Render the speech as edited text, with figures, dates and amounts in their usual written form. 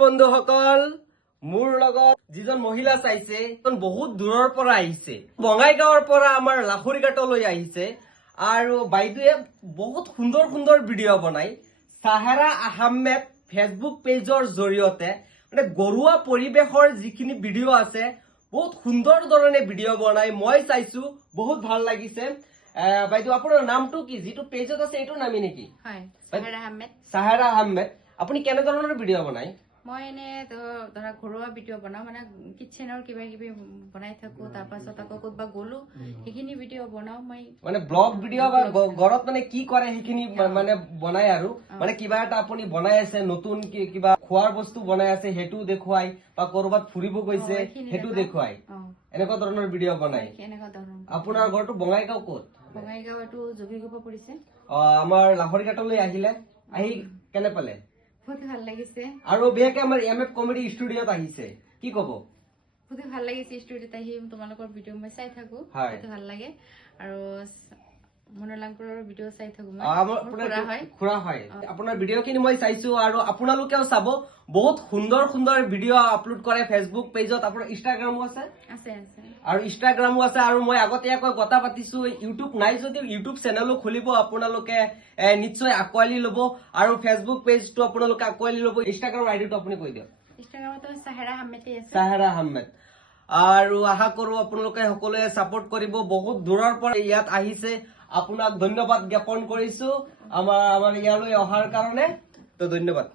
বন্ধুসকল মোৰ লগত যিজন মহিলা চাইছে বহুত দূৰৰ পৰা আহিছে বঙাইগাঁৱৰ পৰা আমাৰ লাখুৰিঘাটলৈ আহিছে আৰু বাইদেৱে বহুত সুন্দৰ সুন্দৰ ভিডিঅ' বনাই সাহাৰা আহমেদ ফেসবুক পেজৰ জৰিয়তে মানে গৰুৱা পৰিবেশৰ যিখিনি ভিডিঅ' আছে বহুত সুন্দৰ ধৰণে ভিডিঅ' বনাই মই চাইছো বহুত ভাল লাগিছে বাইদেউ আপোনাৰ নামটো কি যিটো পেজত আছে এইটো নামি নেকি হয় সাহাৰা আহমেদ আপুনি কেনে ধৰণৰ ভিডিঅ' বনাই মই এনে ধৰা ঘৰুৱা ভিডিঅ' বনাও মানে কিচেনৰ কিবা কিবি বনাই থাকো তাৰ পাছত আকৌ ক'তবা গ'লো সেইখিনি ভিডিঅ' বনাও মই মানে ব্লগ ভিডিঅ' বা ঘৰত মানে কি কৰে সেইখিনি মানে বনাই আৰু মানে কিবা এটা আপুনি বনাই আছে নতুন কিবা খোৱাৰ বস্তু বনাই আছে সেইটো দেখুৱাই বা কৰবাত ফুৰিব গৈছে সেইটো দেখুৱাই এনেকুৱা ধৰণৰ ভিডিঅ' বনাই আপোনাৰ ঘৰটো বঙাইগাঁও ক'ত বঙাইগাঁও এইটো জবিগোপ পৰিছে আমাৰ লাহৰীঘাটলৈ আহিলে আহি কেনে পালে বহুত ভাল লাগিছে আৰু বিশেষকৈ আমাৰ এমএফ কমেডি ষ্টুডিঅ'ত আহিছে কি ক'ব বহুত ভাল লাগিছে ষ্টুডিঅ'ত আহি তোমালোকৰ ভিডিঅ' মই চাই থাকো বহুত ভাল লাগে আৰু মনোলাংকুৰৰ ভিডিঅ' চাই থাকো খুৰা হয় আপোনাৰ ভিডিঅ'খিনি মই চাইছো আৰু আপোনালোকেও চাব বহুত সুন্দৰ সুন্দৰ ভিডিঅ' আপলোড কৰে ফেচবুক পেজত আপোনাৰ ইনষ্টাগ্ৰামো আছে আৰু ইনষ্টাগ্ৰামো আছে আৰু মই আগতীয়াকৈ কথা পাতিছো ইউটিউব নাই যদি ইউটিউব চেনেলো খুলিব আপোনালোকে নিশ্চয় আঁকোৱালি ল'ব আৰু ফেচবুক পেজটো আপোনালোকে আঁকোৱালি ল'ব ইনষ্টাগ্ৰাম আইডিটো আপুনি কৈ দিয়ক ইনষ্টাগ্ৰামতো সাহাৰা আহমেদ আৰু আশা কৰো আপোনালোকে সকলোৱে সাপোৰ্ট কৰিব বহুত দূৰৰ পৰা ইয়াত আহিছে আপোনাক ধন্যবাদ জ্ঞাপন কৰিছো আমাৰ ইয়ালৈ অহাৰ কাৰণে তো ধন্যবাদ